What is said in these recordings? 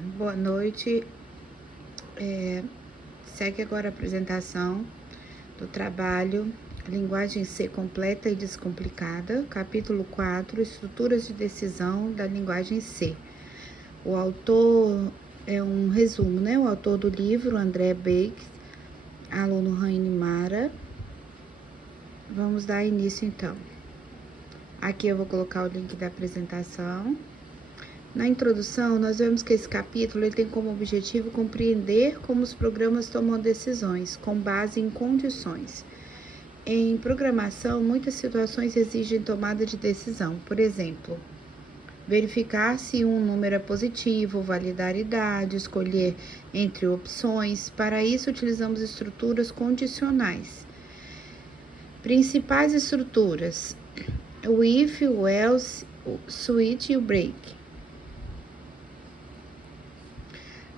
Boa noite. Segue agora a apresentação do trabalho Linguagem C completa e descomplicada, capítulo 4, Estruturas de decisão da linguagem C. O autor é um resumo, né? O autor do livro, André Bakes, aluno Raine Mara. Vamos dar início então. Aqui eu vou colocar o link da apresentação. Na introdução, nós vemos que esse capítulo ele tem como objetivo compreender como os programas tomam decisões, com base em condições. Em programação, muitas situações exigem tomada de decisão. Por exemplo, verificar se um número é positivo, validar idade, escolher entre opções. Para isso, utilizamos estruturas condicionais. Principais estruturas: o if, o else, o switch e o break.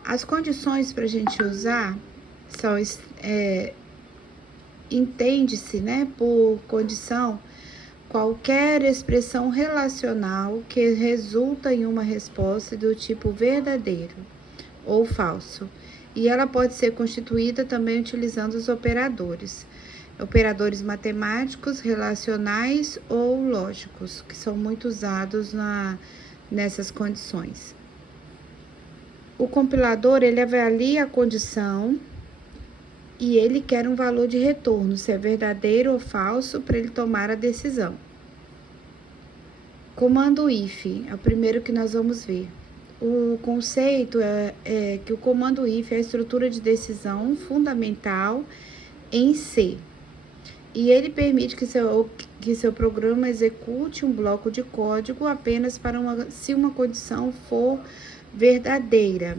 As condições para a gente usar são, entende-se, né, por condição, qualquer expressão relacional que resulta em uma resposta do tipo verdadeiro ou falso. E ela pode ser constituída também utilizando os operadores matemáticos, relacionais ou lógicos, que são muito usados nessas condições. O compilador, ele avalia a condição e ele quer um valor de retorno, se é verdadeiro ou falso, para ele tomar a decisão. Comando if, é o primeiro que nós vamos ver. O conceito é que o comando if é a estrutura de decisão fundamental em C. E ele permite que seu programa execute um bloco de código apenas se uma condição for verdadeira.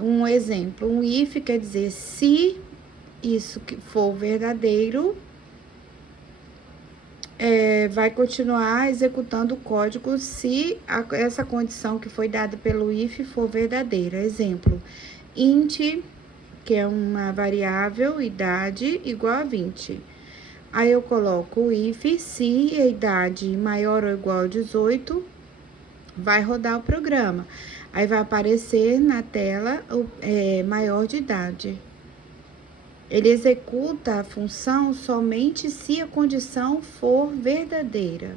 Um exemplo, um if quer dizer se isso que for verdadeiro, vai continuar executando o código se essa condição que foi dada pelo if for verdadeira. Exemplo, int, que é uma variável, idade, igual a 20. Aí eu coloco o if, se a idade maior ou igual a 18, vai rodar o programa. Aí vai aparecer na tela maior de idade. Ele executa a função somente se a condição for verdadeira.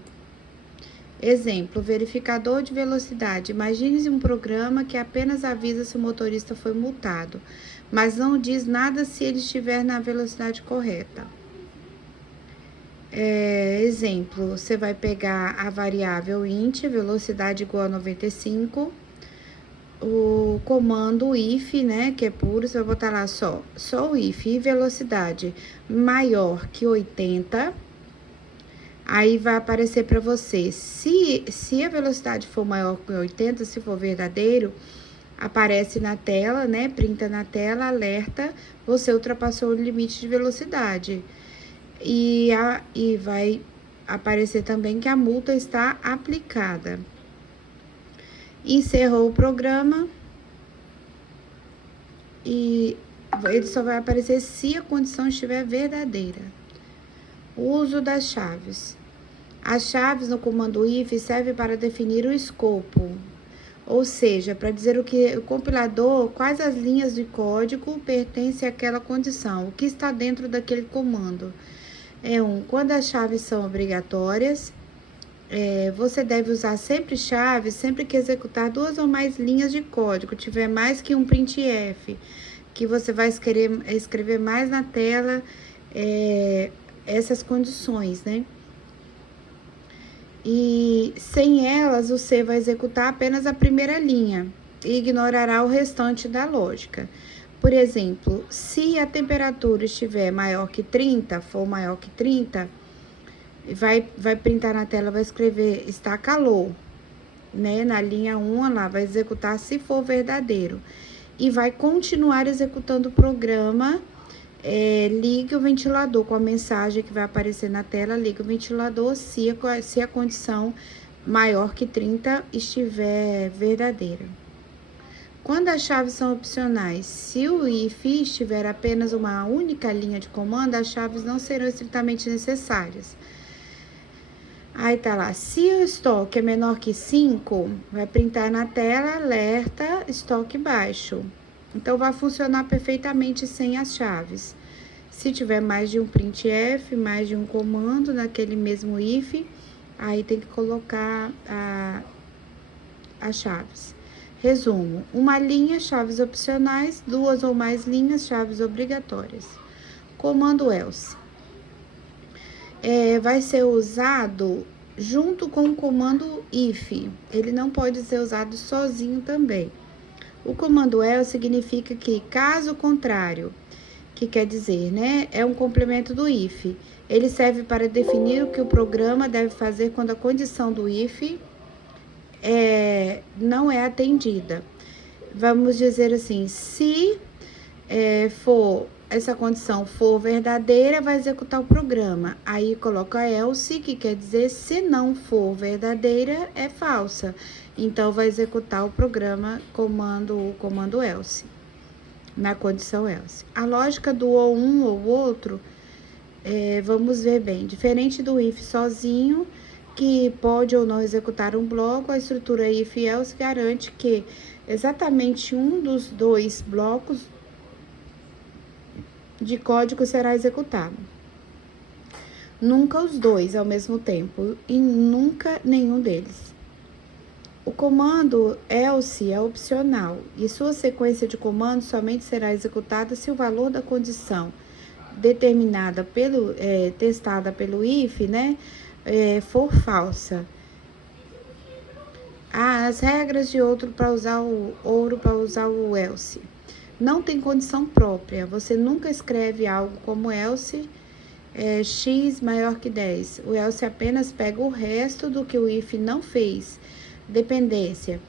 Exemplo, verificador de velocidade. Imagine um programa que apenas avisa se o motorista foi multado, mas não diz nada se ele estiver na velocidade correta. Exemplo, você vai pegar a variável int, velocidade igual a 95, o comando if, né, que é puro, você vai botar lá só o if, e velocidade maior que 80, aí vai aparecer para você, se a velocidade for maior que 80, se for verdadeiro, aparece na tela, né, printa na tela, alerta, você ultrapassou o limite de velocidade. E vai aparecer também que a multa está aplicada. Encerrou o programa e ele só vai aparecer se a condição estiver verdadeira. O uso das chaves. As chaves no comando if servem para definir o escopo, ou seja, para dizer o compilador, quais as linhas de código pertencem àquela condição, o que está dentro daquele comando. Quando as chaves são obrigatórias, você deve usar sempre chaves sempre que executar 2 ou mais linhas de código, tiver mais que um printf, que você vai escrever mais na tela essas condições, né? E sem elas, o C vai executar apenas a primeira linha e ignorará o restante da lógica. Por exemplo, se a temperatura estiver maior que 30, for maior que 30, vai printar na tela, vai escrever está calor, né? Na linha 1 lá, vai executar se for verdadeiro. E vai continuar executando o programa, ligue o ventilador, com a mensagem que vai aparecer na tela, ligue o ventilador se a condição maior que 30 estiver verdadeira. Quando as chaves são opcionais, se o if estiver apenas uma única linha de comando, as chaves não serão estritamente necessárias. Aí tá lá, se o estoque é menor que 5, vai printar na tela, alerta, estoque baixo. Então, vai funcionar perfeitamente sem as chaves. Se tiver mais de um printf, mais de um comando naquele mesmo if, aí tem que colocar as chaves. Resumo: uma linha, chaves opcionais, duas ou mais linhas, chaves obrigatórias. Comando else. Vai ser usado junto com o comando if. Ele não pode ser usado sozinho também. O comando else significa que, caso contrário, que quer dizer, né, é um complemento do if. Ele serve para definir o que o programa deve fazer quando a condição do if não é atendida. Vamos dizer assim, se essa condição for verdadeira, vai executar o programa. Aí coloca else, que quer dizer se não for verdadeira, é falsa. Então, vai executar o programa o comando else, na condição else. A lógica do ou um ou outro, vamos ver bem. Diferente do if sozinho, que pode ou não executar um bloco, a estrutura if else garante que exatamente um dos dois blocos de código será executado. Nunca os dois ao mesmo tempo e nunca nenhum deles. O comando else é opcional e sua sequência de comandos somente será executada se o valor da condição determinada testada pelo if, né, for falsa. As regras de ouro para usar o else. Não tem condição própria. Você nunca escreve algo como else x maior que 10. O else apenas pega o resto do que o if não fez. Dependência.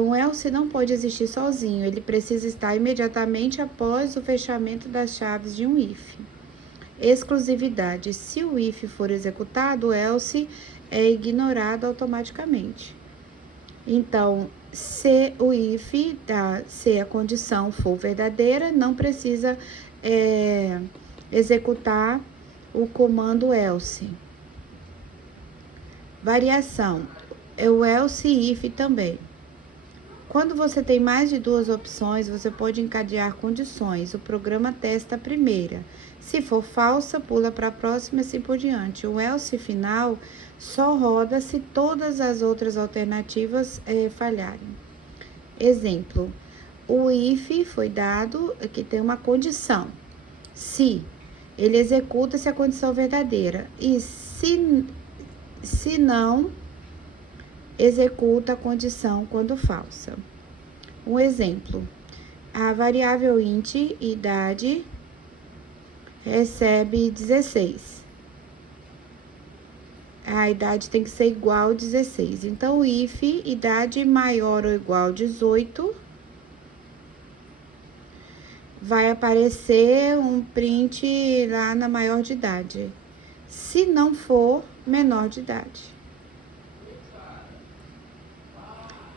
Um else não pode existir sozinho. Ele precisa estar imediatamente após o fechamento das chaves de um if. Exclusividade. Se o if for executado, o else é ignorado automaticamente. Então, se o if, se a condição for verdadeira, não precisa executar o comando else. Variação. O else e if também. Quando você tem mais de duas opções, você pode encadear condições. O programa testa a primeira. Se for falsa, pula para a próxima e assim por diante. O else final só roda se todas as outras alternativas falharem. Exemplo, o if foi dado, aqui tem uma condição. Se ele executa se a condição é verdadeira. E se não, executa a condição quando falsa. Um exemplo, a variável int, idade, recebe 16. A idade tem que ser igual a 16. Então, if, idade maior ou igual a 18, vai aparecer um print lá na maior de idade. Se não for, menor de idade.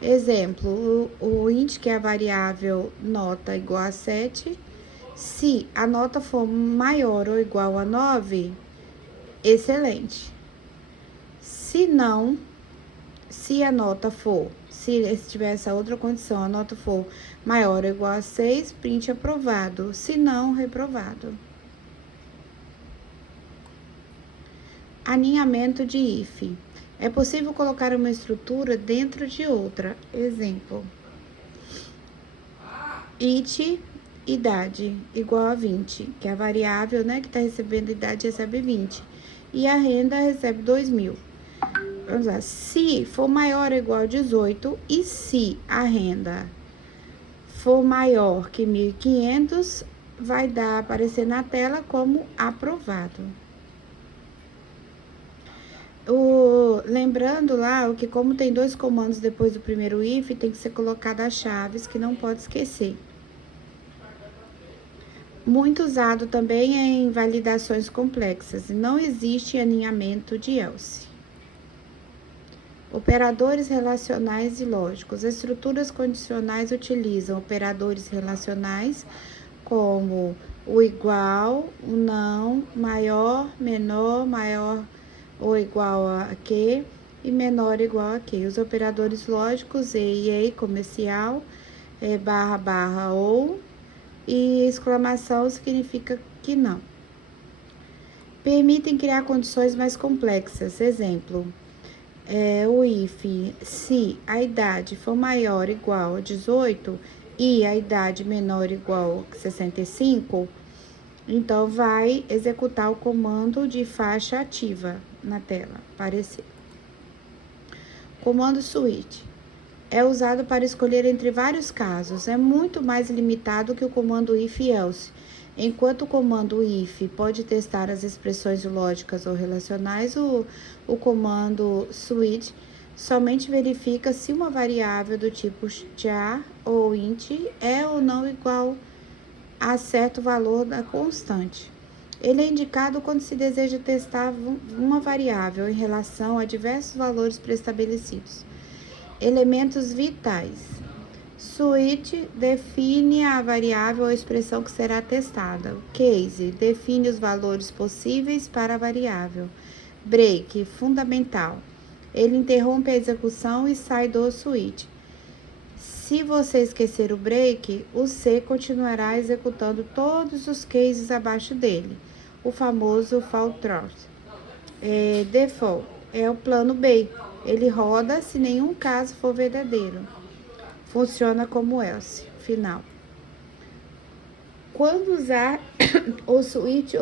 Exemplo, o int, que é a variável nota igual a 7, se a nota for maior ou igual a 9, excelente. Se não, se a nota for, se tiver essa outra condição, a nota for maior ou igual a 6, print aprovado. Se não, reprovado. Aninhamento de if. É possível colocar uma estrutura dentro de outra. Exemplo, it, idade, igual a 20, que é a variável, né, que está recebendo idade, recebe 20. E a renda recebe 2.000. Vamos lá, se for maior ou igual a 18 e se a renda for maior que 1.500, vai aparecer na tela como aprovado. Lembrando lá que como tem dois comandos depois do primeiro if, tem que ser colocada as chaves, que não pode esquecer. Muito usado também em validações complexas. Não existe aninhamento de else. Operadores relacionais e lógicos. As estruturas condicionais utilizam operadores relacionais como o igual, o não, maior, menor, maior ou igual a Q e menor ou igual a Q. Os operadores lógicos e comercial, barra, barra ou, e exclamação significa que não. Permitem criar condições mais complexas. Exemplo, o if, se a idade for maior ou igual a 18 e a idade menor ou igual a 65, então vai executar o comando de faixa ativa na tela, aparecer. Comando switch é usado para escolher entre vários casos, é muito mais limitado que o comando if-else. Enquanto o comando if pode testar as expressões lógicas ou relacionais, o comando switch somente verifica se uma variável do tipo char ou int é ou não igual a certo valor da constante. Ele é indicado quando se deseja testar uma variável em relação a diversos valores pré-estabelecidos. Elementos vitais. Switch define a variável ou expressão que será testada. Case define os valores possíveis para a variável. Break, fundamental. Ele interrompe a execução e sai do switch. Se você esquecer o break, o C continuará executando todos os cases abaixo dele, o famoso faltrout. Default é o plano B. Ele roda se nenhum caso for verdadeiro. Funciona como else, final. Quando usar o switch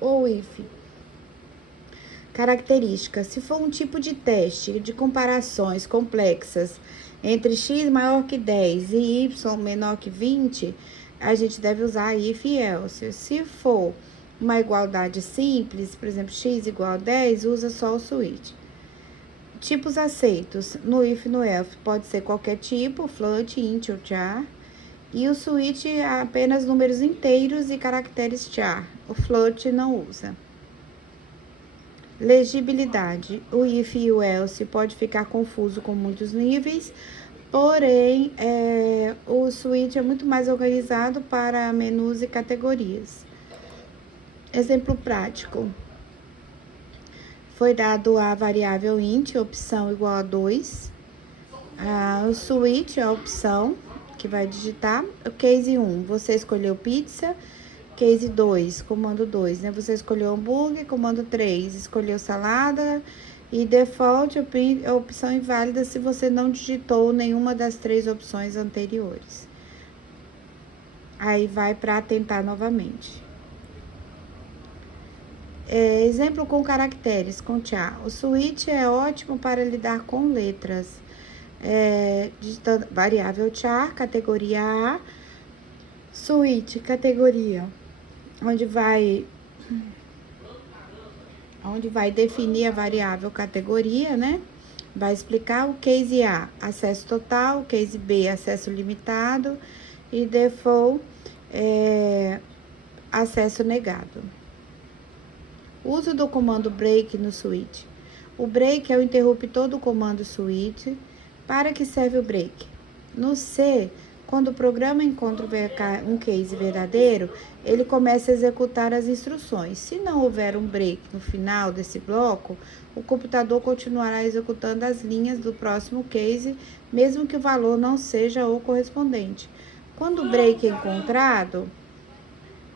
ou if? Características. Se for um tipo de teste de comparações complexas entre x maior que 10 e y menor que 20, a gente deve usar if e else. Se for uma igualdade simples, por exemplo, x igual a 10, usa só o switch. Tipos aceitos. No if e no else pode ser qualquer tipo, float, int ou char. E o switch é apenas números inteiros e caracteres char. O float não usa. Legibilidade. O if e o else pode ficar confuso com muitos níveis, porém, o switch é muito mais organizado para menus e categorias. Exemplo prático. Foi dado a variável int, opção igual a 2. O switch é a opção que vai digitar. O case 1, você escolheu pizza. Case 2, comando 2, né? Você escolheu hambúrguer, comando 3, escolheu salada. E default é a opção inválida se você não digitou nenhuma das 3 opções anteriores. Aí vai para tentar novamente. Exemplo com caracteres, com char. O switch é ótimo para lidar com letras. Digitando variável char, categoria A. Switch, categoria onde vai definir a variável categoria, né? Vai explicar o case A, acesso total, case B, acesso limitado e default, acesso negado. Uso do comando break no switch. O break é o interruptor do comando switch. Para que serve o break? No C, quando o programa encontra um case verdadeiro, ele começa a executar as instruções. Se não houver um break no final desse bloco, o computador continuará executando as linhas do próximo case, mesmo que o valor não seja o correspondente. Quando o break é encontrado,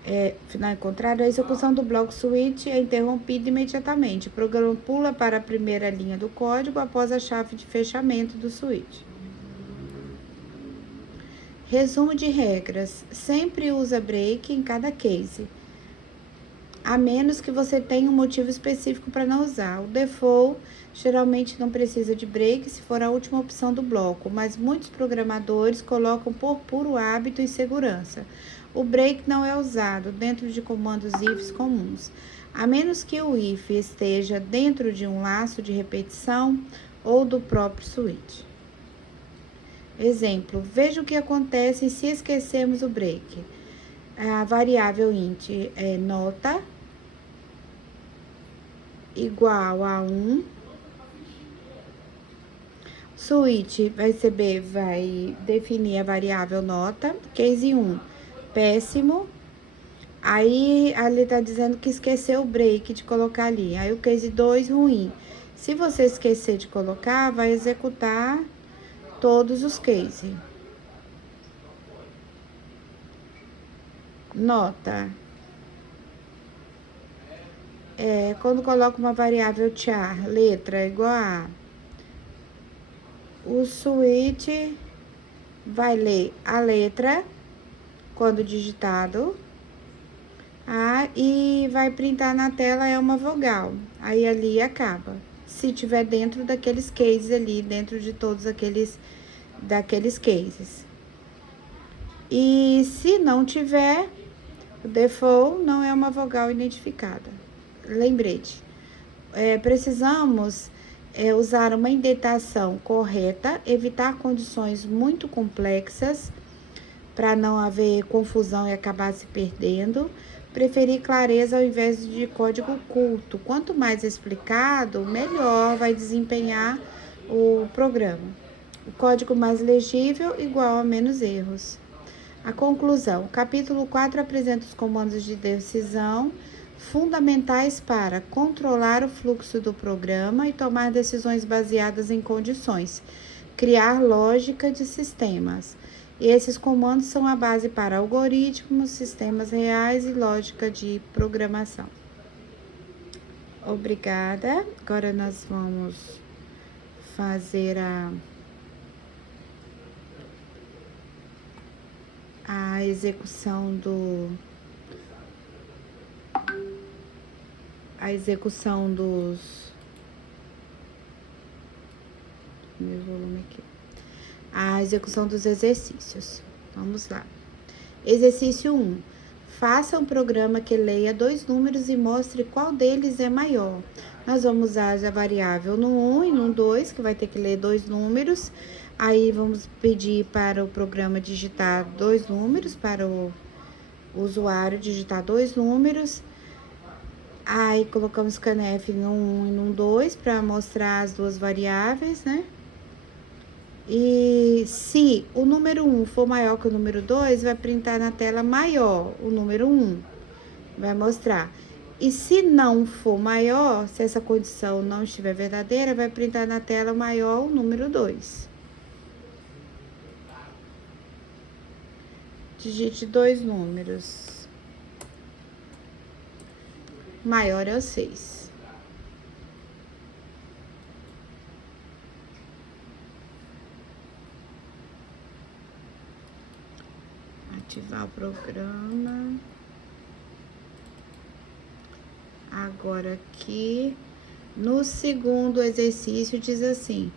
a execução do bloco switch é interrompida imediatamente. O programa pula para a primeira linha do código após a chave de fechamento do switch. Resumo de regras. Sempre usa break em cada case, a menos que você tenha um motivo específico para não usar. O default geralmente não precisa de break se for a última opção do bloco, mas muitos programadores colocam por puro hábito e segurança. O break não é usado dentro de comandos ifs comuns, a menos que o if esteja dentro de um laço de repetição ou do próprio switch. Exemplo, veja o que acontece se esquecermos o break. A variável int é nota igual a 1. Switch vai definir a variável nota. Case 1, péssimo. Aí, ali tá dizendo que esqueceu o break de colocar ali. Aí, o case 2, ruim. Se você esquecer de colocar, vai executar todos os cases. Nota. Quando coloca uma variável char, letra igual a, o switch vai ler a letra quando digitado, e vai printar na tela é uma vogal. Aí ali acaba. Se tiver dentro daqueles cases ali, dentro de todos daqueles cases. E se não tiver, o default não é uma vogal identificada. Lembrete. Precisamos usar uma indentação correta, evitar condições muito complexas para não haver confusão e acabar se perdendo. Preferir clareza ao invés de código culto. Quanto mais explicado, melhor vai desempenhar o programa. O código mais legível igual a menos erros. A conclusão. O capítulo 4 apresenta os comandos de decisão fundamentais para controlar o fluxo do programa e tomar decisões baseadas em condições, criar lógica de sistemas. E esses comandos são a base para algoritmos, sistemas reais e lógica de programação. Obrigada. Agora nós vamos fazer a execução dos meu volume aqui. A execução dos exercícios. Vamos lá. Exercício 1. Faça um programa que leia 2 números e mostre qual deles é maior. Nós vamos usar a variável no 1 e no 2, que vai ter que ler 2 números. Aí vamos pedir para o programa digitar 2 números, para o usuário digitar 2 números. Aí colocamos scanf no 1 e no 2 para mostrar as duas variáveis, né? E se o número 1 for maior que o número 2, vai printar na tela maior o número 1. Vai mostrar. E se não for maior, se essa condição não estiver verdadeira, vai printar na tela maior o número 2. Digite 2 números. Maior é o 6. Ativar o programa. Agora aqui, no segundo exercício, diz assim: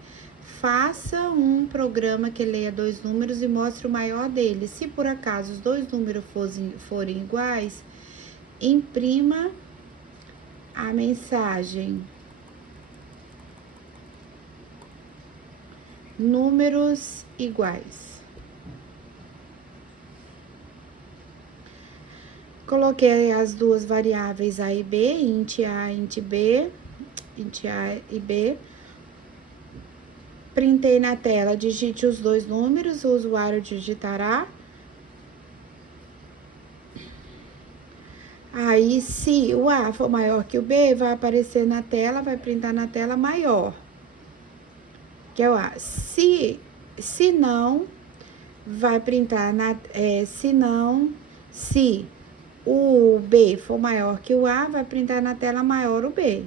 faça um programa que leia 2 números e mostre o maior deles. Se por acaso os 2 números forem iguais, imprima a mensagem números iguais. Coloquei as duas variáveis A e B, int A e int B, int A e B. Printei na tela, digite os 2 números, o usuário digitará. Aí, se o A for maior que o B, vai aparecer na tela, vai printar na tela maior, que é o A. Se não, vai printar se o B for maior que o A, vai printar na tela maior o B.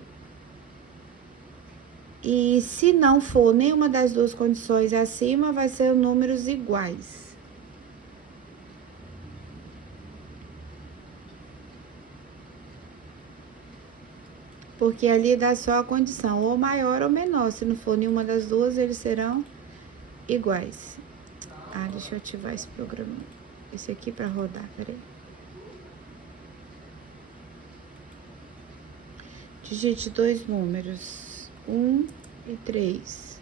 E se não for nenhuma das duas condições acima, vai ser números iguais. Porque ali dá só a condição, ou maior ou menor. Se não for nenhuma das duas, eles serão iguais. Deixa eu ativar esse programa. Esse aqui para rodar, peraí. Digite 2 números, 1 e 3.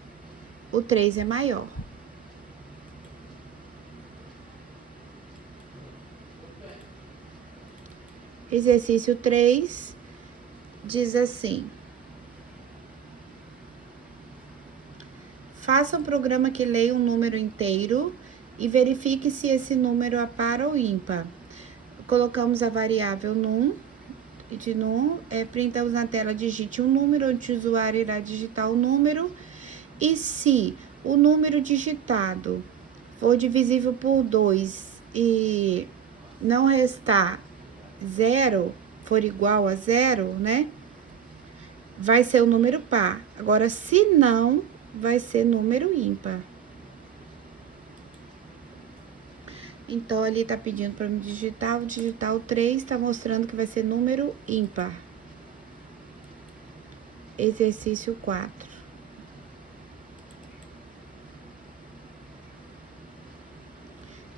O 3 é maior. Exercício 3 diz assim: faça um programa que leia um número inteiro e verifique se esse número é par ou ímpar. colocamos a variável num, printamos na tela, digite um número, onde o usuário irá digitar o número, e se o número digitado for divisível por 2 e não restar 0, for igual a 0, né? Vai ser o número par. Agora, se não, vai ser número ímpar. Então, ali tá pedindo para me digitar, vou digitar o 3, tá mostrando que vai ser número ímpar. Exercício 4.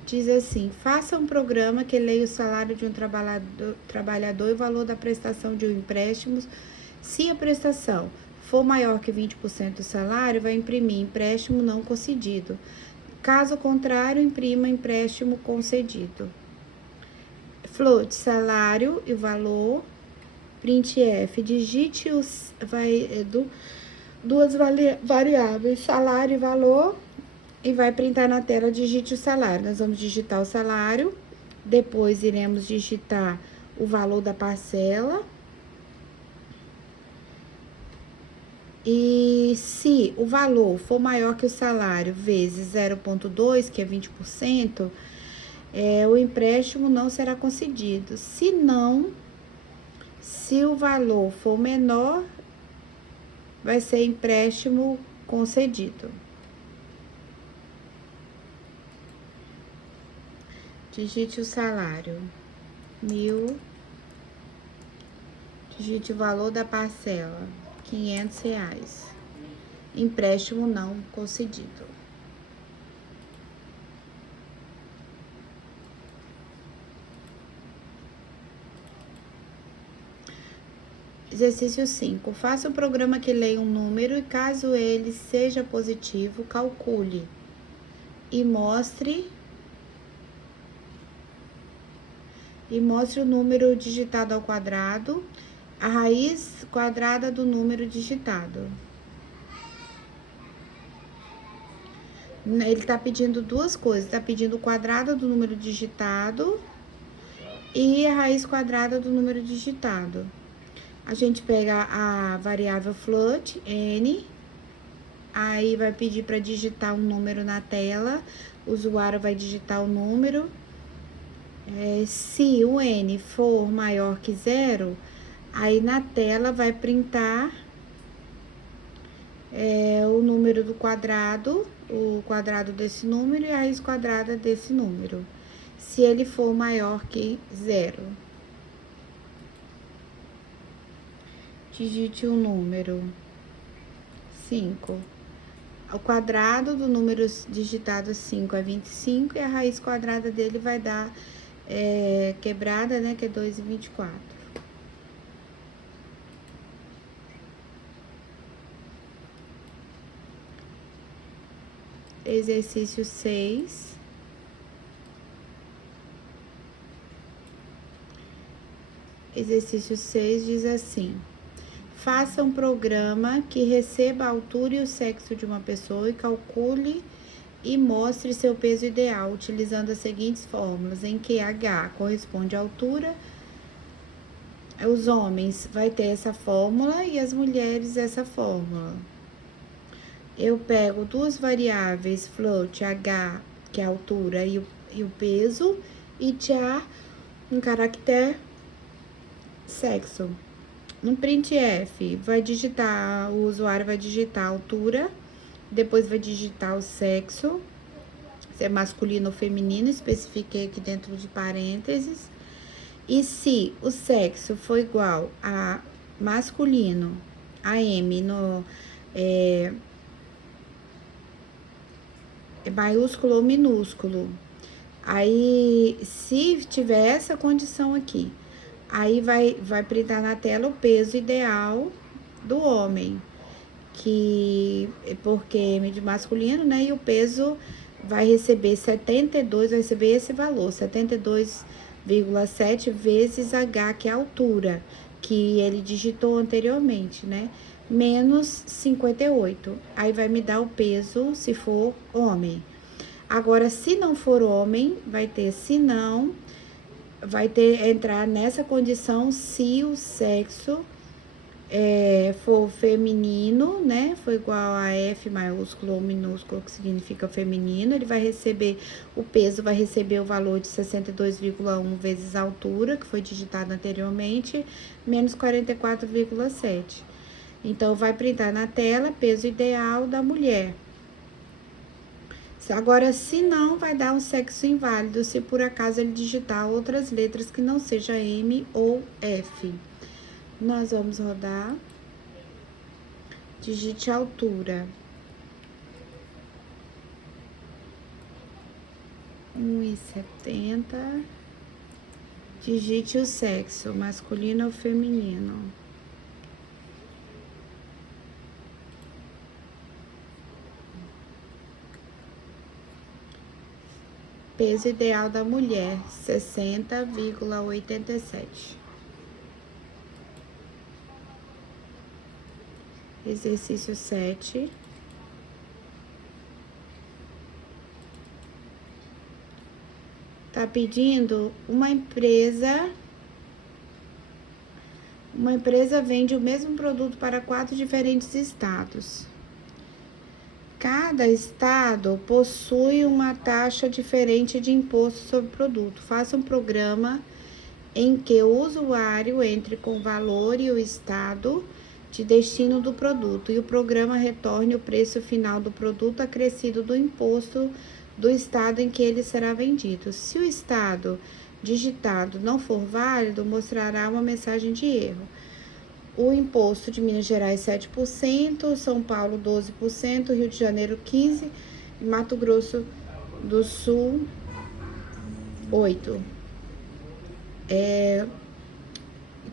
Diz assim: faça um programa que leia o salário de um trabalhador e o valor da prestação de um empréstimo. Se a prestação for maior que 20% do salário, vai imprimir empréstimo não concedido. Caso contrário, imprima empréstimo concedido. Float, salário e valor. Printf, digite duas variáveis, salário e valor, e vai printar na tela, digite o salário. Nós vamos digitar o salário, depois iremos digitar o valor da parcela. E se o valor for maior que o salário vezes 0,2, que é 20%, o empréstimo não será concedido. Se o valor for menor, vai ser empréstimo concedido. Digite o salário, 1.000. Digite o valor da parcela, R$500. Empréstimo não concedido. Exercício 5. Faça um programa que leia um número e, caso ele seja positivo, calcule e mostre o número digitado ao quadrado, a raiz quadrada do número digitado. Ele está pedindo duas coisas, está pedindo o quadrado do número digitado e a raiz quadrada do número digitado. A gente pega a variável float, n, aí vai pedir para digitar um número na tela, o usuário vai digitar o número. Se o n for maior que 0, aí na tela vai printar o número do quadrado, o quadrado desse número e a raiz quadrada desse número, se ele for maior que 0. Digite o número 5. O quadrado do número digitado 5 é 25 e a raiz quadrada dele vai dar quebrada, né, que é 2,24. Exercício 6. Exercício 6 diz assim: faça um programa que receba a altura e o sexo de uma pessoa e calcule e mostre seu peso ideal, utilizando as seguintes fórmulas, em que H corresponde à altura. Os homens vai ter essa fórmula e as mulheres essa fórmula. Eu pego duas variáveis, float, H, que é a altura, e o peso, e tchá, um caractere, sexo. No printf, o usuário vai digitar a altura, depois vai digitar o sexo, se é masculino ou feminino, especifiquei aqui dentro de parênteses. E se o sexo for igual a masculino, a M no maiúsculo ou minúsculo, aí se tiver essa condição aqui, aí vai printar na tela o peso ideal do homem, que porque M de masculino, né? E o peso vai receber 72, vai receber esse valor, 72,7 vezes H, que é a altura, que ele digitou anteriormente, né? Menos 58. Aí vai me dar o peso se for homem. Agora, se não for homem, vai ter se não, vai entrar nessa condição se o sexo for feminino, né? For igual a F maiúsculo ou minúsculo, que significa feminino, ele vai receber, o peso vai receber o valor de 62,1 vezes a altura, que foi digitado anteriormente, menos 44,7. Então, vai printar na tela peso ideal da mulher. Agora, se não, vai dar um sexo inválido, se por acaso ele digitar outras letras que não seja M ou F. Nós vamos rodar. Digite a altura. 1,70. Digite o sexo, masculino ou feminino. Peso ideal da mulher, 60,87. Exercício 7. Tá pedindo uma empresa vende o mesmo produto para 4 diferentes estados. Cada estado possui uma taxa diferente de imposto sobre o produto. Faça um programa em que o usuário entre com o valor e o estado de destino do produto e o programa retorne o preço final do produto acrescido do imposto do estado em que ele será vendido. Se o estado digitado não for válido, mostrará uma mensagem de erro. O imposto de Minas Gerais 7%, São Paulo 12%, Rio de Janeiro 15%, Mato Grosso do Sul 8%.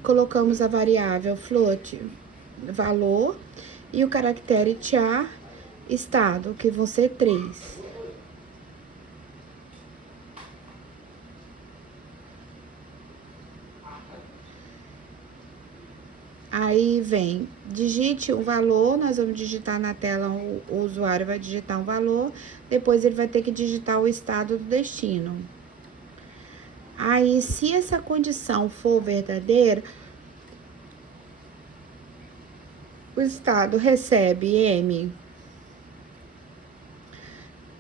Colocamos a variável float, valor, e o caractere char, estado, que vão ser 3. Aí vem, digite o valor, nós vamos digitar na tela, o usuário vai digitar um valor, depois ele vai ter que digitar o estado do destino. Aí, se essa condição for verdadeira, o estado recebe M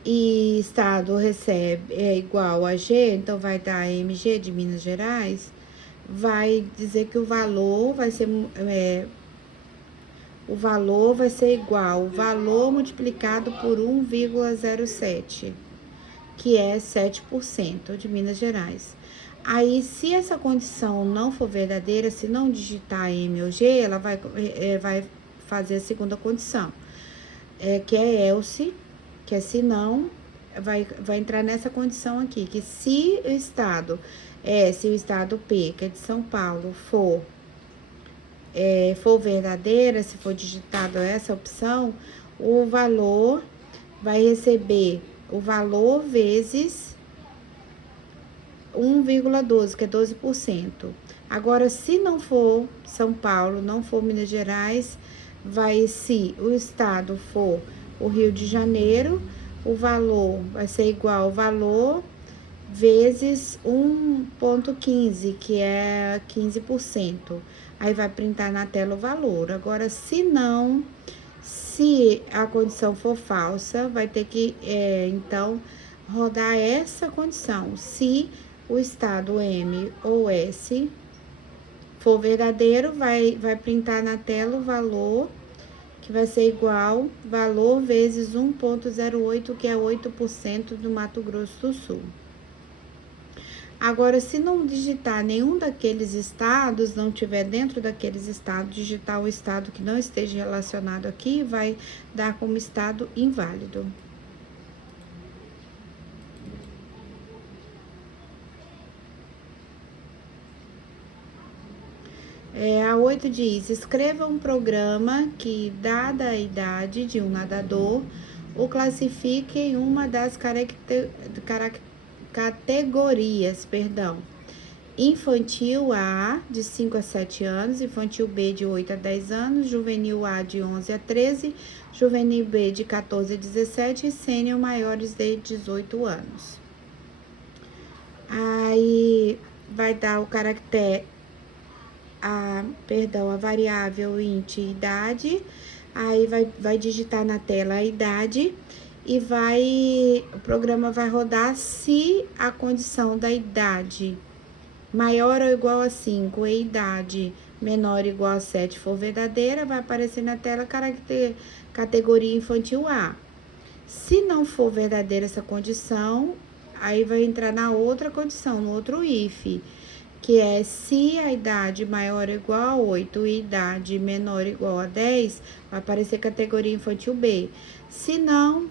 e estado recebe igual a G, então vai dar MG de Minas Gerais, vai dizer que o valor vai ser igual o valor multiplicado por 1,07, que é 7% de Minas Gerais. Aí, se essa condição não for verdadeira, se não digitar M ou G, ela vai fazer a segunda condição, que é else, que é se não, vai entrar nessa condição aqui, que se o estado P, que é de São Paulo, for verdadeira, se for digitado essa opção, o valor vai receber o valor vezes 1,12, que é 12%. Agora, se não for São Paulo, não for Minas Gerais, se o estado for o Rio de Janeiro, o valor vai ser igual ao valor vezes 1,15, que é 15%. Aí vai printar na tela o valor. Agora, se a condição for falsa, vai ter que, então, rodar essa condição. Se o estado M ou S for verdadeiro, vai printar na tela o valor, que vai ser igual valor vezes 1,08, que é 8% do Mato Grosso do Sul. Agora, se não digitar nenhum daqueles estados, não tiver dentro daqueles estados, digitar o estado que não esteja relacionado aqui, vai dar como estado inválido. A 8 diz, escreva um programa que, dada a idade de um nadador, o classifique em uma das categorias, infantil A, de 5 a 7 anos, infantil B, de 8 a 10 anos, juvenil A, de 11 a 13, juvenil B, de 14 a 17 e sênior maiores de 18 anos. Aí vai dar o caractere, a variável int idade, aí vai digitar na tela a idade e o programa vai rodar se a condição da idade maior ou igual a 5 e idade menor ou igual a 7 for verdadeira, vai aparecer na tela categoria infantil A. Se não for verdadeira essa condição, aí vai entrar na outra condição, no outro if, que é se a idade maior ou igual a 8 e idade menor ou igual a 10, vai aparecer categoria infantil B. Se não,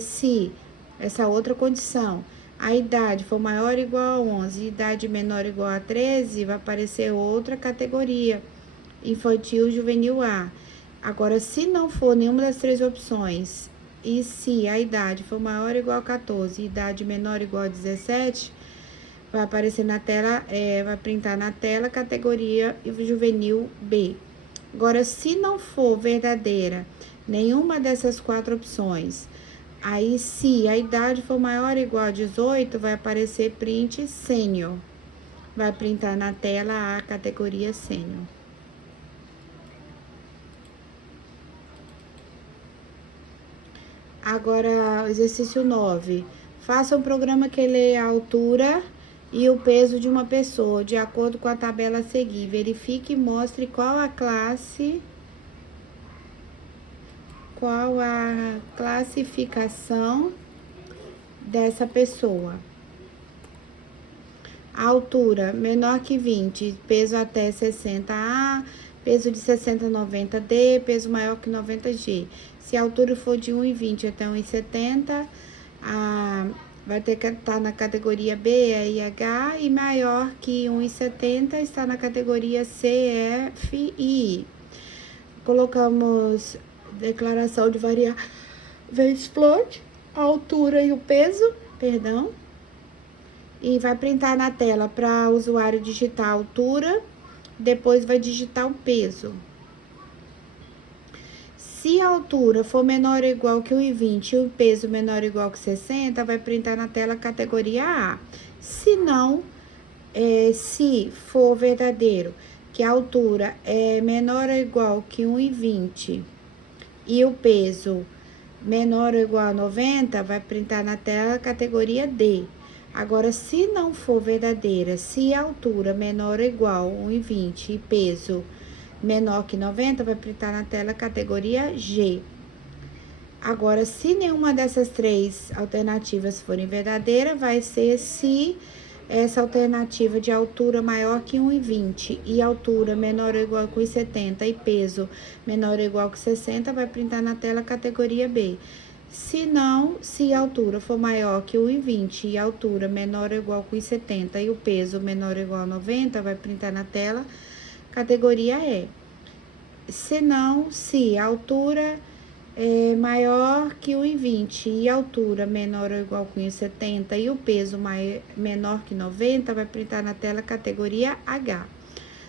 se essa outra condição, a idade for maior ou igual a 11 e idade menor ou igual a 13, vai aparecer outra categoria, infantil juvenil A. Agora, se não for nenhuma das três opções, e se a idade for maior ou igual a 14 e idade menor ou igual a 17, vai aparecer na tela, vai printar na tela categoria juvenil B. Agora, se não for verdadeira nenhuma dessas quatro opções, aí se a idade for maior ou igual a 18, vai aparecer print sênior. Vai printar na tela a categoria sênior. Agora, o exercício 9. Faça um programa que leia a altura e o peso de uma pessoa, de acordo com a tabela a seguir. Verifique e mostre qual a classificação dessa pessoa. A altura, menor que 20, peso até 60A, peso de 60 a 90D, peso maior que 90G. Se a altura for de 1,20 até 1,70, vai ter que estar na categoria B, E e H, e maior que 1,70 está na categoria C, F e I. Colocamos declaração de variáveis float, a altura e o peso, e vai printar na tela para o usuário digitar a altura, depois vai digitar o peso. Se a altura for menor ou igual que 1,20 e o peso menor ou igual que 60, vai printar na tela categoria A. Se não, se for verdadeiro, que a altura é menor ou igual que 1,20 e o peso menor ou igual a 90, vai printar na tela categoria D. Agora, se não for verdadeira, se a altura menor ou igual a 1,20 e peso menor que 90, vai printar na tela categoria G. Agora, se nenhuma dessas três alternativas forem verdadeira, vai ser se essa alternativa de altura maior que 1,20 e altura menor ou igual que 1,70 e peso menor ou igual que 60, vai printar na tela categoria B. Se não, se a altura for maior que 1,20 e a altura menor ou igual que 1,70 e o peso menor ou igual a 90, vai printar na tela categoria E. Se não, se a altura é maior que 1,20 e a altura menor ou igual que 1,70 e o peso menor que 90, vai printar na tela categoria H.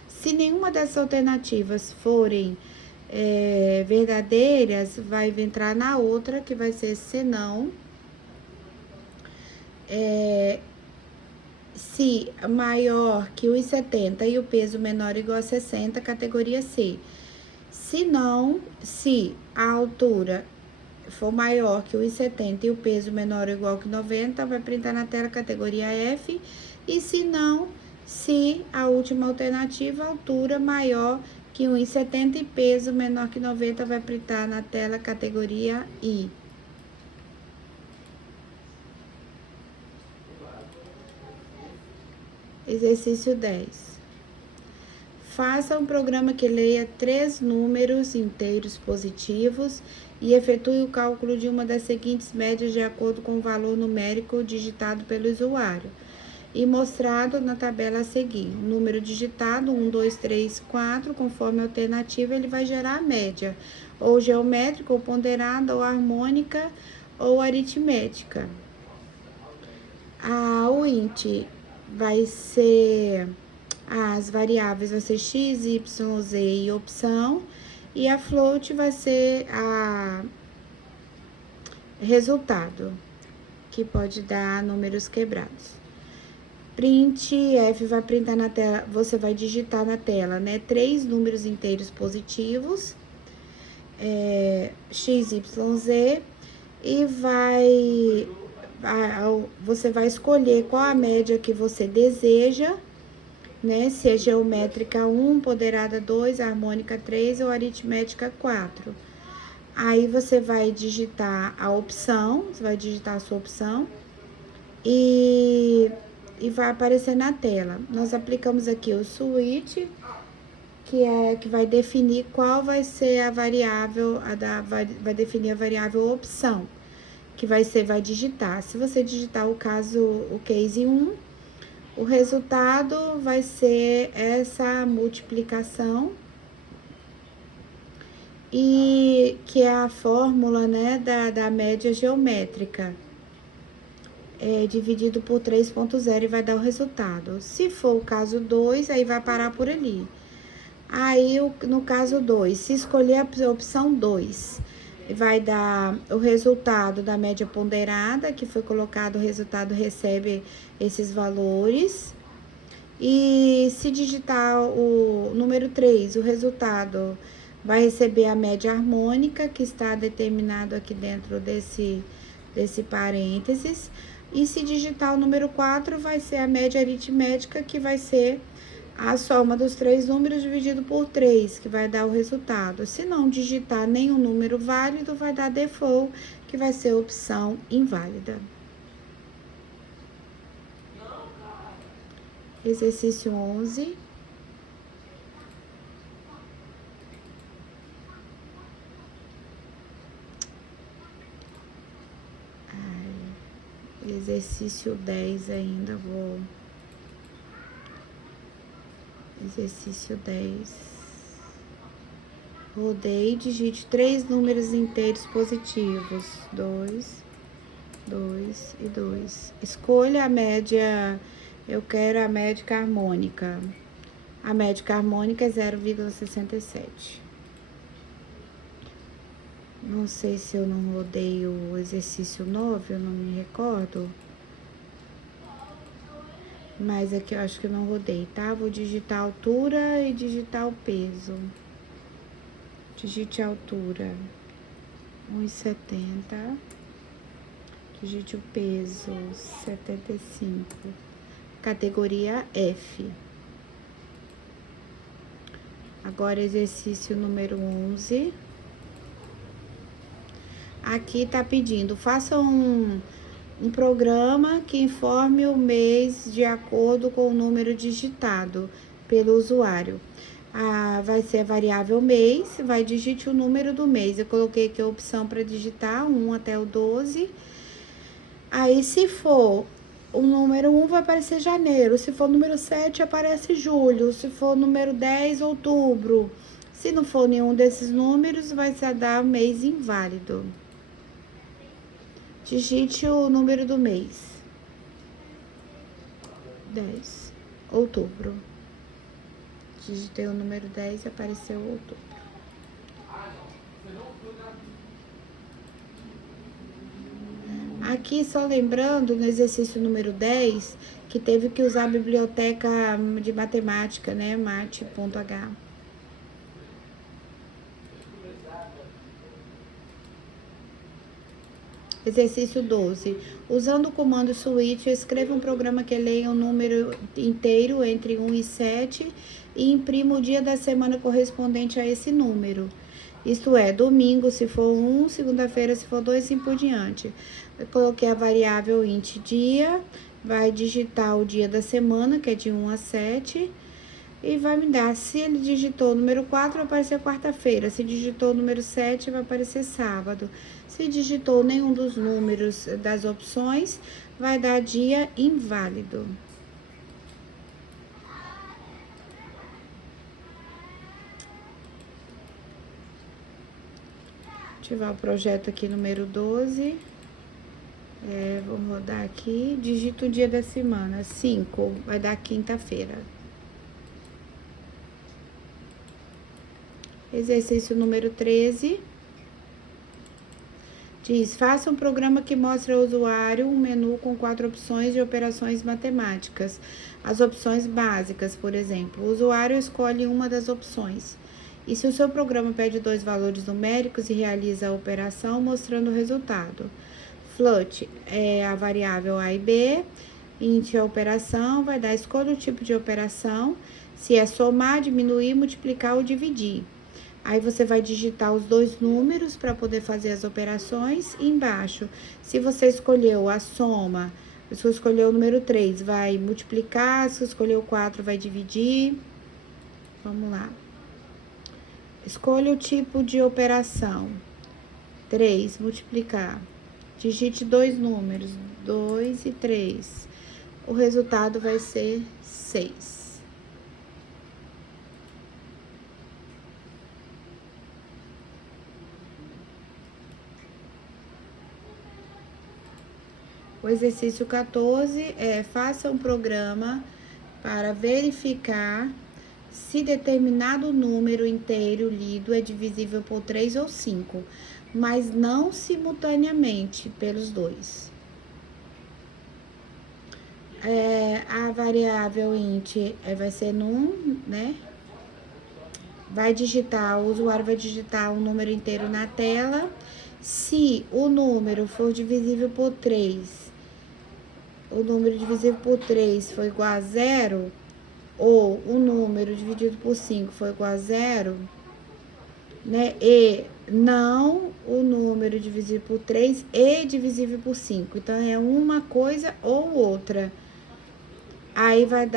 Se nenhuma dessas alternativas forem verdadeiras, vai entrar na outra, que vai ser se não. Se maior que 1,70 e o peso menor ou igual a 60, categoria C. Se não, se a altura for maior que 1,70 e o peso menor ou igual que 90, vai printar na tela categoria F. E se não, se a última alternativa, altura maior que 1,70 e peso menor que 90, vai printar na tela categoria I. Exercício 10. Faça um programa que leia 3 números inteiros positivos e efetue o cálculo de uma das seguintes médias de acordo com o valor numérico digitado pelo usuário e mostrado na tabela a seguir. O número digitado, 1, 2, 3, 4, conforme a alternativa, ele vai gerar a média, ou geométrica, ou ponderada, ou harmônica, ou aritmética. O int vai ser, as variáveis vai ser x, y, z e opção, e a float vai ser a resultado, que pode dar números quebrados. Print F vai printar na tela, você vai digitar na tela, né? 3 números inteiros positivos, x, y, z, e você vai escolher qual a média que você deseja, né? Se é geométrica 1, ponderada 2, harmônica 3 ou aritmética 4. Aí você vai digitar a opção, você vai digitar a sua opção e vai aparecer na tela. Nós aplicamos aqui o switch, que vai definir qual vai ser a variável, vai definir a variável opção, que vai digitar. Se você digitar o case 1, o resultado vai ser essa multiplicação, e que é a fórmula, né, da média geométrica. Dividido por 3.0 e vai dar o resultado. Se for o caso 2, aí vai parar por ali. Aí, no caso 2, se escolher a opção 2, vai dar o resultado da média ponderada, que foi colocado, o resultado recebe esses valores. E se digitar o número 3, o resultado vai receber a média harmônica, que está determinado aqui dentro desse parênteses. E se digitar o número 4, vai ser a média aritmética, que vai ser a soma dos 3 números dividido por 3, que vai dar o resultado. Se não digitar nenhum número válido, vai dar default, que vai ser a opção inválida. Exercício 11. Exercício 10 ainda, Exercício 10. Rodeie e digite 3 números inteiros positivos. 2, 2 e 2. Escolha a média, eu quero a médica harmônica. A médica harmônica é 0,67. Não sei se eu não rodei o exercício 9, eu não me recordo. Mas aqui eu acho que eu não rodei, tá? Vou digitar a altura e digitar o peso. Digite a altura, 1,70. Digite o peso, 75. Categoria F. Agora, exercício número 11. Aqui tá pedindo, faça um programa que informe o mês de acordo com o número digitado pelo usuário. Vai ser a variável mês, vai digite o número do mês. Eu coloquei aqui a opção para digitar 1 até o 12. Aí, se for o número 1, vai aparecer janeiro. Se for o número 7, aparece julho. Se for o número 10, outubro. Se não for nenhum desses números, vai se dar mês inválido. Digite o número do mês. 10. Outubro. Digitei o número 10 e apareceu outubro. Aqui, só lembrando, no exercício número 10, que teve que usar a biblioteca de matemática, né? Mate.h. Exercício 12. Usando o comando switch, escreva um programa que leia um número inteiro entre 1 e 7 e imprima o dia da semana correspondente a esse número. Isto é, domingo se for 1, segunda-feira se for 2, e assim por diante. Eu coloquei a variável int dia, vai digitar o dia da semana, que é de 1 a 7, e vai me dar, se ele digitou o número 4, vai aparecer quarta-feira. Se digitou o número 7, vai aparecer sábado. Se digitou nenhum dos números das opções, vai dar dia inválido. Ativar o projeto aqui, número 12. Vou rodar aqui. Digita o dia da semana. 5, vai dar quinta-feira. Exercício número 13. Diz, faça um programa que mostre ao usuário um menu com 4 opções de operações matemáticas. As opções básicas, por exemplo. O usuário escolhe uma das opções. E se o seu programa pede 2 valores numéricos e realiza a operação mostrando o resultado. Float é a variável A e B. Int é a operação, vai dar escolha o tipo de operação. Se é somar, diminuir, multiplicar ou dividir. Aí você vai digitar os 2 números para poder fazer as operações. E embaixo, se você escolheu a soma, se você escolheu o número 3, vai multiplicar. Se você escolheu o 4, vai dividir. Vamos lá. Escolha o tipo de operação. 3, multiplicar. Digite 2 números, 2 e 3. O resultado vai ser 6. O exercício 14 é: faça um programa para verificar se determinado número inteiro lido é divisível por 3 ou 5, mas não simultaneamente pelos dois. A variável int vai ser num, né? O usuário vai digitar o número inteiro na tela. Se o número for divisível por 3, o número divisível por 3 for igual a 0, ou o número dividido por 5 for igual a 0, né? E não o número divisível por 3 e divisível por 5. Então, é uma coisa ou outra. Aí vai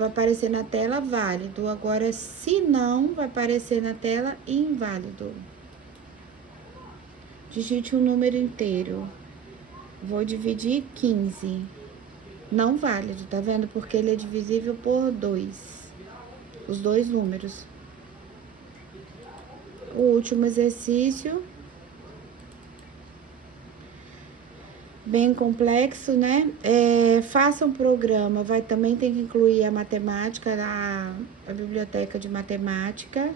aparecer na tela válido. Agora, se não, vai aparecer na tela inválido. Digite um número inteiro. Vou dividir 15. Não válido, tá vendo? Porque ele é divisível por 2. Os 2 números. O último exercício. Bem complexo, né? Faça um programa, também tem que incluir a matemática, a biblioteca de matemática.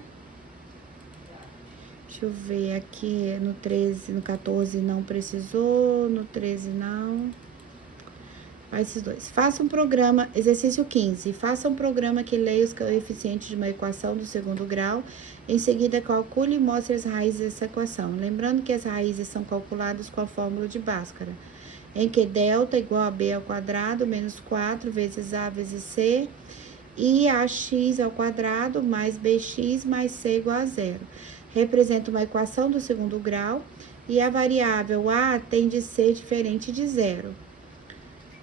Deixa eu ver aqui, no 13, no 14 não precisou, no 13 não. Esses dois. Faça um programa, exercício 15. Faça um programa que leia os coeficientes de uma equação do segundo grau. Em seguida, calcule e mostre as raízes dessa equação. Lembrando que as raízes são calculadas com a fórmula de Bhaskara, em que delta é igual a b ao quadrado menos 4 vezes a vezes c, e ax ao quadrado mais bx mais c igual a 0. Representa uma equação do segundo grau e a variável a tem de ser diferente de 0.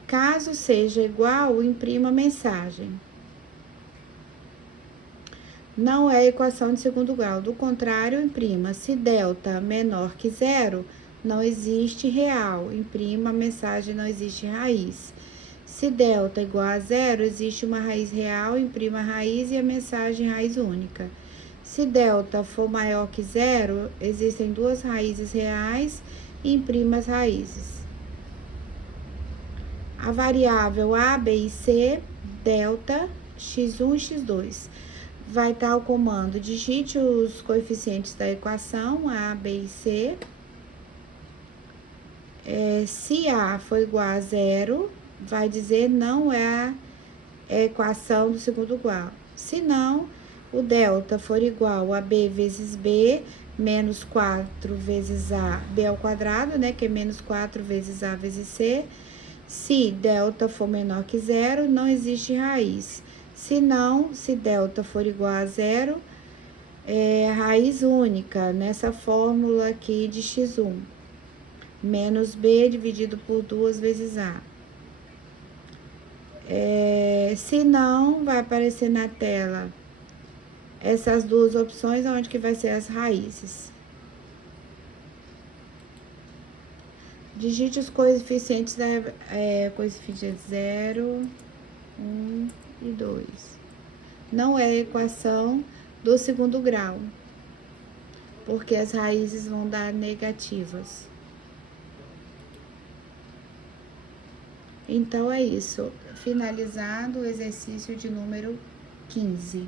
Caso seja igual, imprima a mensagem. Não é equação de segundo grau. Do contrário, imprima. Se delta menor que 0, não existe real. Imprima a mensagem não existe raiz. Se delta igual a 0, existe uma raiz real, imprima a raiz e a mensagem raiz única. Se delta for maior que 0, existem 2 raízes reais e imprima as raízes. A variável A, B e C, delta, x1 e x2. Vai estar o comando, digite os coeficientes da equação, A, B e C. Se A for igual a 0, vai dizer não é a equação do segundo grau. Se não, o delta for igual a B vezes B, menos 4 vezes A, B ao quadrado, né, que é menos 4 vezes A vezes C. Se delta for menor que 0, não existe raiz. Se não, se delta for igual a 0, é raiz única, nessa fórmula aqui de x1. Menos b dividido por 2 vezes a. Se não, vai aparecer na tela essas duas opções, onde que vai ser as raízes. Digite os coeficientes coeficiente 0, 1 e 2. Não é a equação do segundo grau, porque as raízes vão dar negativas. Então, é isso. Finalizado o exercício de número 15.